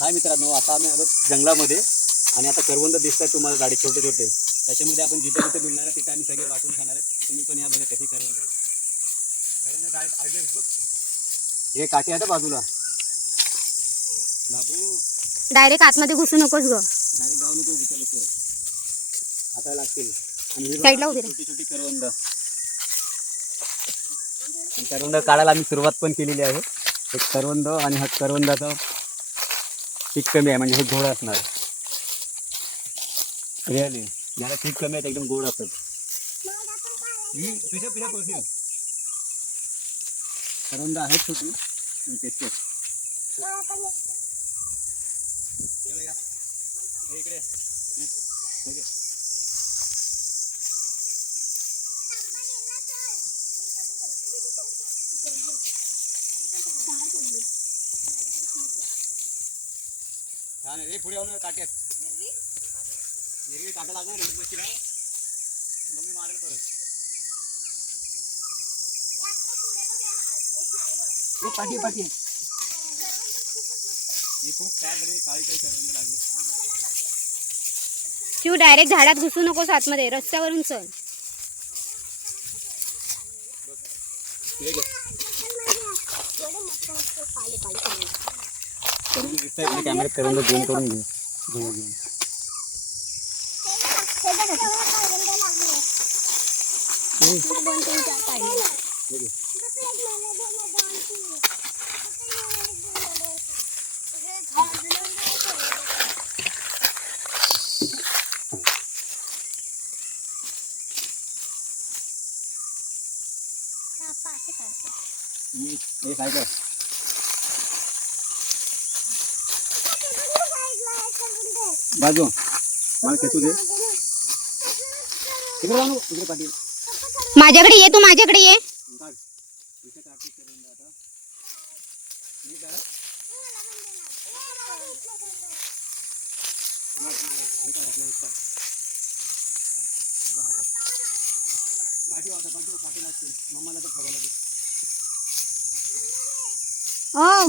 हाय मित्रांनो आता आम्ही आलो जंगलामध्ये आणि आता करवंद दिसतात तुम्हाला गाडी छोटे छोटे. त्याच्यामध्ये आपण जिथे जिथे मिळणार आहे तिथे आम्ही सगळे वाटून खाणार आहेत. तुम्ही पण या बघा कशी करवंद. हे काठी आहे बाजूला? बाबू. डायरेक्ट आतमध्ये घुसू नकोस ग. डायरेक्ट जाऊ नको विचारलं तर आता लागतील. आणि बघा, साईडला उभी राहा. छोटी छोटी करवंद. करवंद काढायला आम्ही सुरुवात पण केलेली आहे. एक करवंद आणि हा करवंदाचा पीक कमी आहे, म्हणजे हे गोड असणार. रिअली ज्याला कमी आहे एकदम गोड असतात. तुझ्या पिढ्या पोहोचली करवंद आहेत छोटी. हे इकडे हे. छान आहे. रे पुढे येऊन काट्यात निर्वी काटा लागणार रोड बसला मग मी मारेल परत हे पाठी पाठी ही खूप काय बरे काळी काही करवंद लागले शिव डायरेक्ट झाडात घुसू नकोस आतमध्ये रस्त्यावरून चल हे. करून दिसतंय म्हणजे करून झूम करून घे झूम घेऊन हे काय बाजू मला खेचू दे माझ्याकडे ये तू माझ्याकडे ये काढ. इथे करवंद आता. हे करा. हे काढ, आपलं हे काढ. बघा हातात. पाठी वाटा, पाठी वाटा, लागतील. मम्माला तर ठरवा लागेल. ओ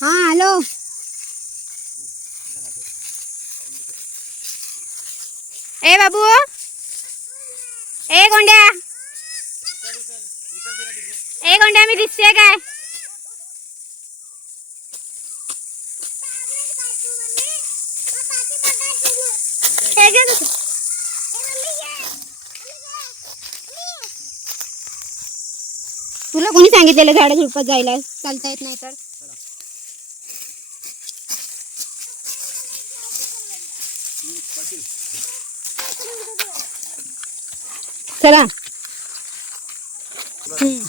हा हॅलो ए बाबू ए गोंड्या ए गोंड्या मी दिसते काय. तुला कोणी सांगितलेलं झाडं झुडपत जायला चालता येत नाही तर हम्म, पाठी. चला. हम्म.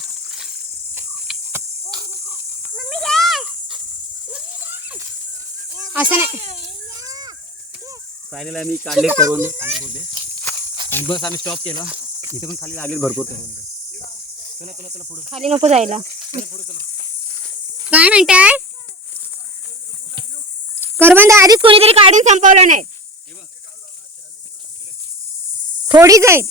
असं नाही. फायनल आम्ही काढले होते आणि बस आम्ही स्टॉप केला. इथे पण खाली लागेल भरपूर करवंद चला चला चला पुढे. खाली नको जायला. चला पुढे चला. काय म्हणताय? करबंद आधीच कोणीतरी काढून संपवलं नाही हे बघ थोडीच आहेत हे इकडे घे जवळ ए. बघ बाबू, काका- काका लागेल इकडे पुढे ये. अरे जवळ ये तुम्ही थोडी जाईल.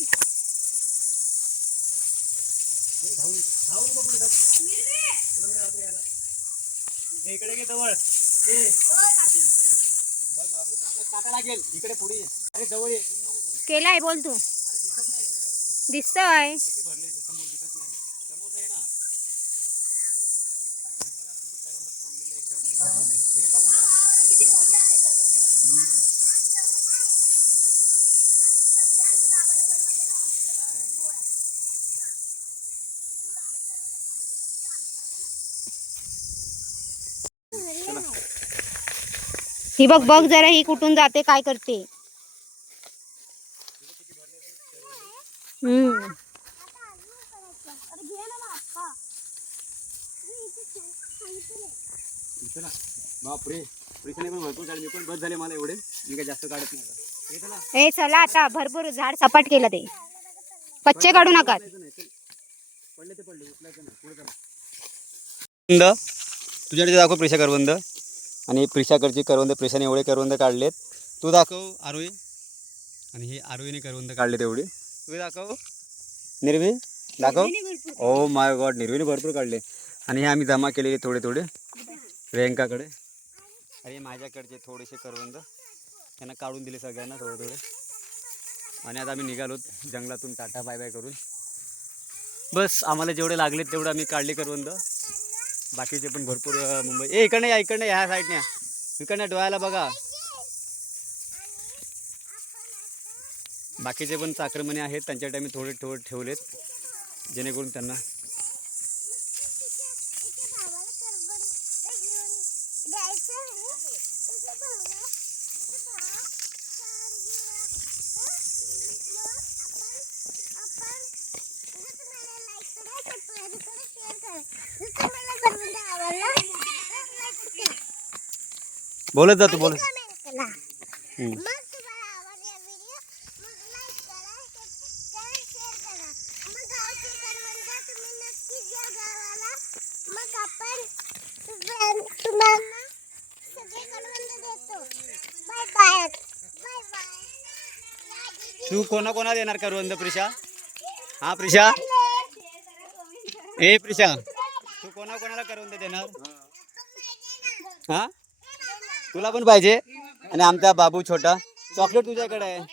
केलाय बोल तू. दिसतोय किती भरले ते समोर दिसत नाही समोर नाही ना ही बघ बघ जरा ही कुठून जाते काय करते. हम्म. चला बापरे. प्रेक्षाने पण भरपूर काढले मी पण बस झाले मला एवढे. मी काय जास्त काढत नाही आता. हे चला. ए चला आता भरपूर झाड सपाट केलं ते. कच्चे काढू नका. पडले ते पडले तुझ्याकडे दाखव प्रेशा करवंद आणि प्रेशाकडची करवंद प्रेशाने एवढे करवंद काढलेत. तू दाखव आरोही. आणि हे आरोहीने करवंद काढलेत. एवढे. तू दाखव. निर्वी दाखव. ओ माय गॉड निर्वीने भरपूर काढले. आणि हे आम्ही जमा केलेले थोडे थोडे. प्रियंकाकडे. आणि माझ्याकडचे थोडेसे करवंद. त्यांना काढून दिले सगळ्यांना थोडे थोडे. आणि आता आम्ही निघालो जंगलातून टाटा बाय बाय करून. बस आम्हाला जेवढे लागले तेवढे आम्ही काढले करवंद. बाकीचे पण भरपूर मुंबई ए इकडनं या इकडनं ह्या साईडने इकडनं डोळ्याला बघा बाकीचे पण चाकरमणे आहेत त्यांच्या आम्ही थोडे थोडे ठेवलेत जेणेकरून त्यांना बोलत जा तू बोलत तू कोणा कोणा देणार करवंद प्रिशा? हा प्रिशा? ए प्रिशा. कोणा कोणाला करवंद देणार? हा? तुला पण पाहिजे? आणि आमचा बाबू छोटा. चॉकलेट तुझ्याकडे आहे. ही?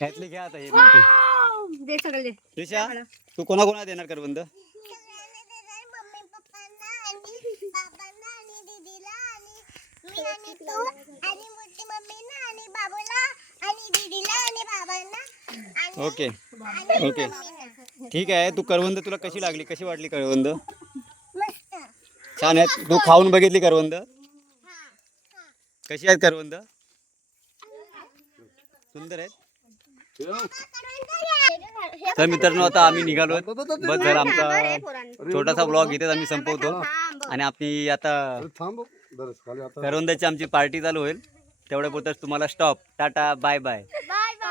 ह्यातली घ्या आता हे मोठी. दे सगळे दे. प्रिशा तू कोणा कोणा देणार करवंद? मम्मी पप्पांना आणि बाबांना आणि दीदीला आणि मी आणि तू आणि मोठी मम्मीला आणि बाबूला आणि दीदीला आणि बाबांना आणि ओके. ओके. ठीक आहे तू करवंद तुला कशी लागली? कशी वाटली करवंद? छान आहेत. तू खाऊन बघितली करवंद? कशी आहेत करवंद? सुंदर आहेत. तर मित्रांनो आता आम्ही निघालो बस झाला आमचा छोटासा ब्लॉग इथेच आम्ही संपवतो. आणि आपली आता करवंदाची आमची पार्टी चालू होईल. तेवढ्या पुरतच तुम्हाला stop tata bye bye like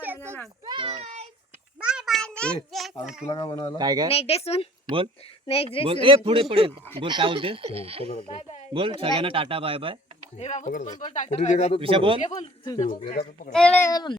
share subscribe bye bye next day आता तुला काय बनवायला? काय काय? नेक्स्ट डे सून बोल. नेक्स्ट डे बोल. ए पुढे पुढे. बोल काय बोलते? बोल सगळ्यांना टाटा बाय बाय. कुठे विषय बोल पकड.